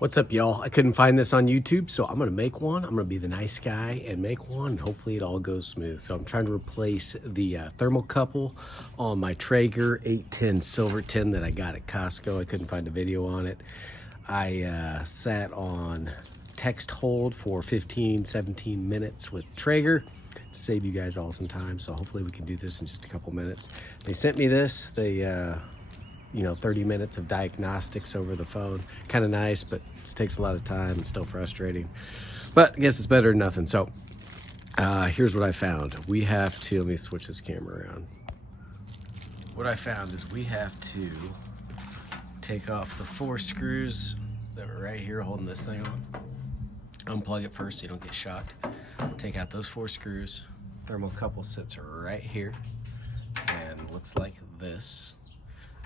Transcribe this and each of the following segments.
What's up, y'all? I couldn't find this on YouTube, so I'm gonna make one. I'm gonna be the nice guy and make one, and hopefully it all goes smooth. So I'm trying to replace the thermocouple on my Trager 810 Silverton that I got at Costco. I couldn't find a video on it. I sat on text hold for 15, 17 minutes with Trager to save you guys all some time. So hopefully we can do this in just a couple minutes. They sent me this. They 30 minutes of diagnostics over the phone. Kind of nice, but it takes a lot of time and still frustrating. But I guess it's better than nothing. So here's what I found. We have to, let me switch this camera around. What I found is we have to take off the 4 screws that were right here holding this thing on. Unplug it first so you don't get shocked. Take out those 4 screws. Thermocouple sits right here and looks like this.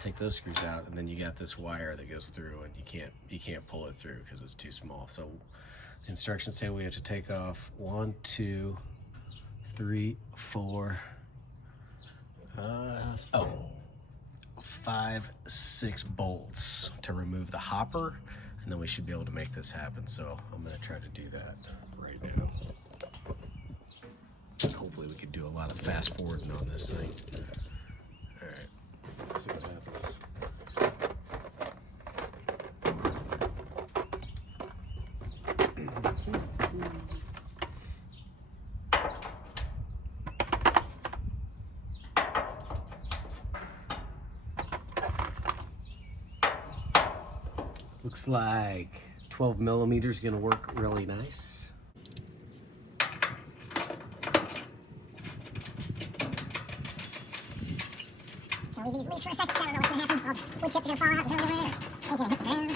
Take those screws out, and then you got this wire that goes through, and you can't pull it through because it's too small. So the instructions say we have to take off 1, 2, 3, 4, 5, 6 bolts to remove the hopper, and then we should be able to make this happen. So I'm gonna try to do that right now. Hopefully we can do a lot of fast forwarding on this thing. All right, let's see what happens. Looks like 12 millimeters is gonna work really nice. So leave these loose for a second. I don't know what's gonna happen. All the wood chips are gonna fall out and go everywhere. Things are gonna hit the ground.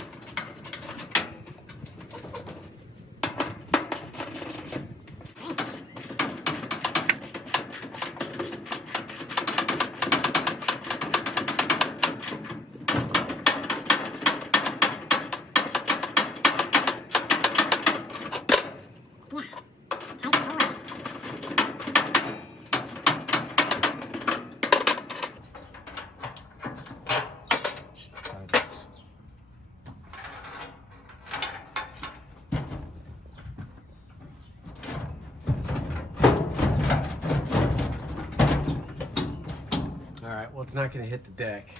Well, it's not going to hit the deck.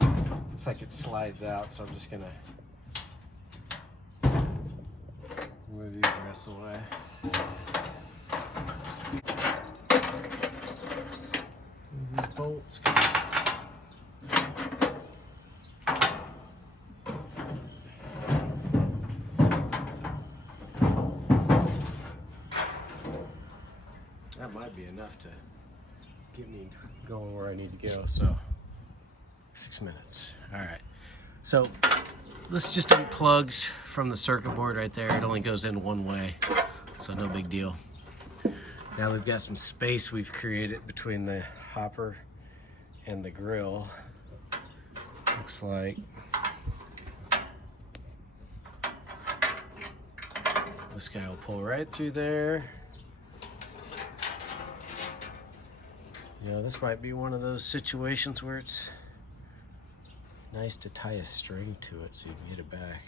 Looks like it slides out, so I'm just going to move these rest away. Move these bolts. That might be enough to get me going where I need to go. So 6 minutes. All right, so this just unplugs from the circuit board right there. It only goes in one way, so no big deal. Now we've got some space we've created between the hopper and the grill. Looks like this guy will pull right through there. You know, this might be one of those situations where it's nice to tie a string to it so you can get it back.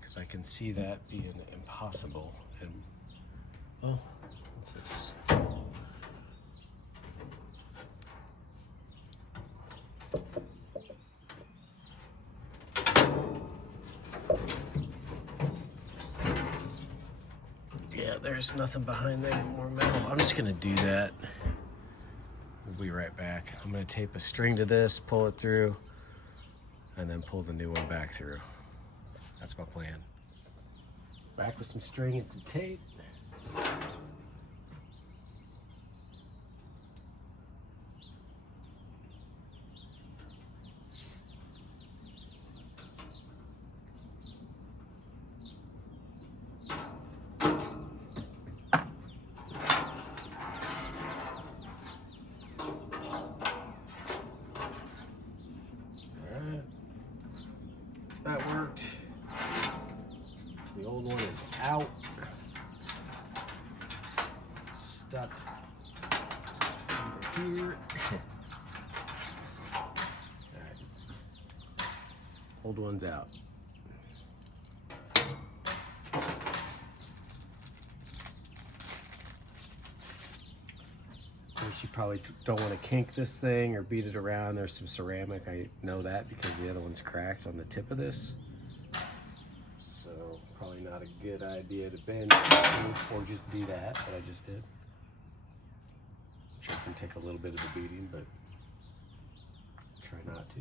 Because I can see that being impossible. And, oh, what's this? Yeah, there's nothing behind there anymore metal. I'm just gonna do that. We'll be right back. I'm gonna tape a string to this, pull it through, and then pull the new one back through. That's my plan. Back with some string and some tape. That worked. The old one is out. It's stuck over here. All right. Old one's out. Of course, you probably don't want to kink this thing or beat it around. There's some ceramic. I know that because the other one's cracked on the tip of this. So probably not a good idea to bend or just do that, but I just did. I'm sure it can take a little bit of a beating, but try not to.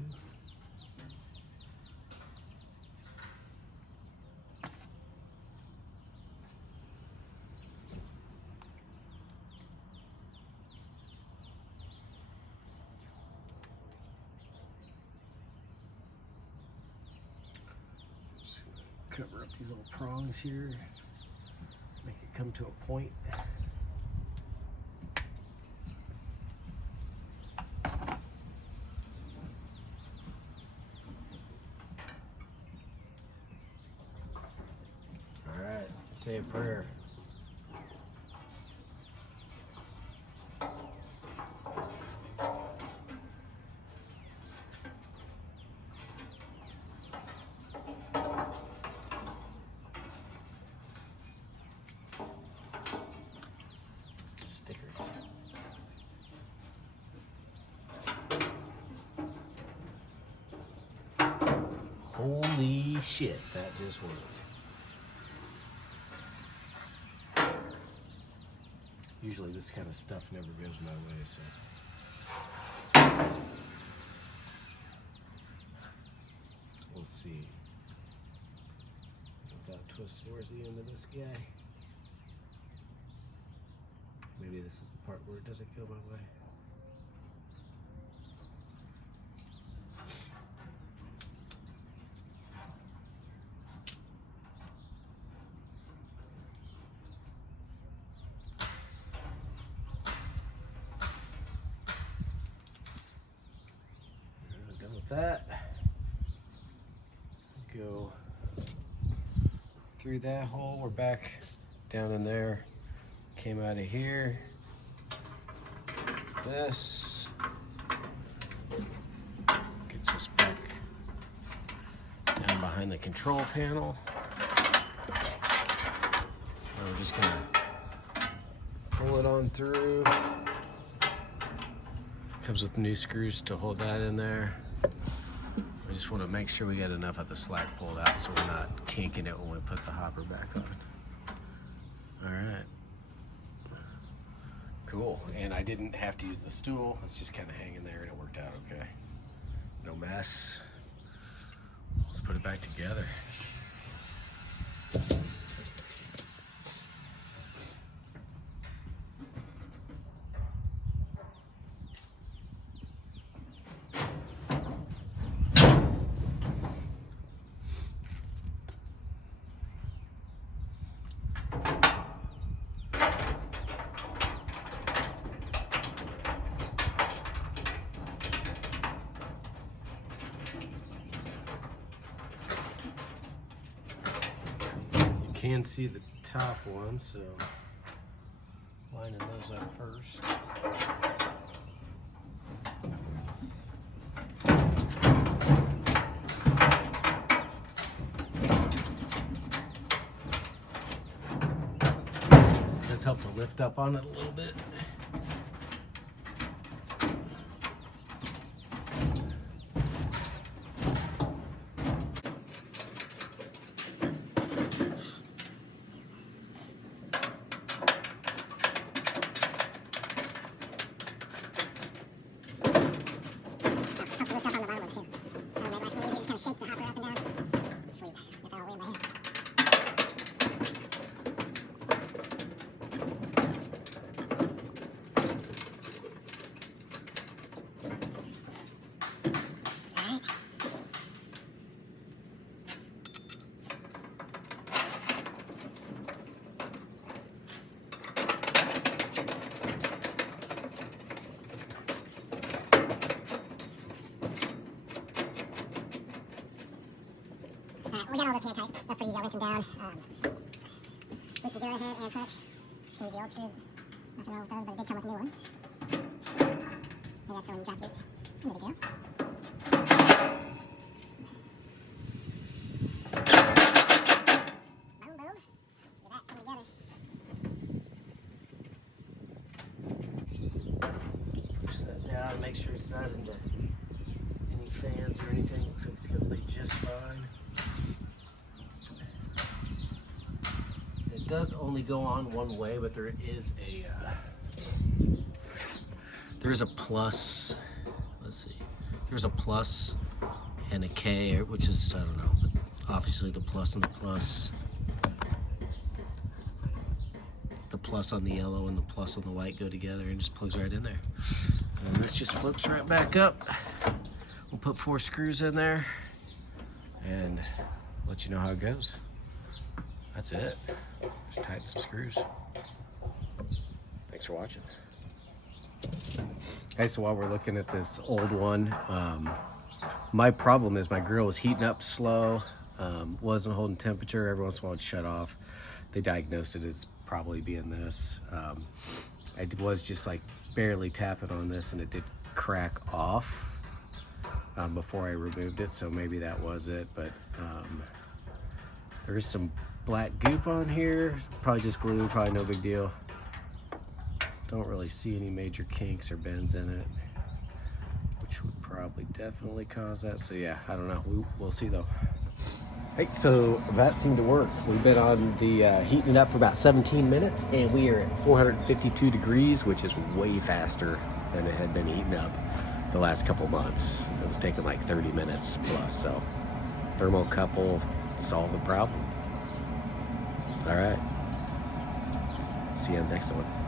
Cover up these little prongs here, make it come to a point. All right, say a prayer. Holy shit, that just worked. Usually this kind of stuff never goes my way, so we'll see. Without twisting, where's the end of this guy? Maybe this is the part where it doesn't go my way. That go through that hole. We're back down in there, came out of here, this gets us back down behind the control panel. And we're just gonna pull it on through. Comes with new screws to hold that in there. I just want to make sure we get enough of the slack pulled out so we're not kinking it when we put the hopper back on. All right. Cool. And I didn't have to use the stool. It's just kind of hanging there and it worked out okay. No mess. Let's put it back together. Can see the top one, so lining those up first. This helped to lift up on it a little bit. Shake the hopper up and down. Sweet. Get that all the way in my hand. We got all this hand tight. That's pretty easy. I'll wrench them down. We can go ahead and put screws, the old screws. Nothing wrong with those, but it did come with new ones. And that's for when you drop yours. There we go. make sure it's not into any fans or anything. Looks like it's gonna be just fine. It does only go on one way, but there is a plus. Let's see. There's a plus and a K, which is, I don't know, but obviously the plus and the plus. The plus on the yellow and the plus on the white go together and just plugs right in there. And this just flips right back up. We'll put 4 screws in there and let you know how it goes. That's it. Just tighten some screws. Thanks for watching. Okay, so while we're looking at this old one, my problem is my grill was heating up slow, wasn't holding temperature. Every once in a while it'd shut off. They diagnosed it as probably being this. I was just like barely tapping on this and it did crack off before I removed it, so maybe that was it. But there is some black goop on here, probably just glue, probably no big deal. Don't really see any major kinks or bends in it, which would probably definitely cause that. So yeah, I don't know, we'll see though. Hey, so that seemed to work. We've been on the heating it up for about 17 minutes and we are at 452 degrees, which is way faster than it had been heating up the last couple months. It was taking like 30 minutes plus, so thermocouple solved the problem. All right, see you on the next one.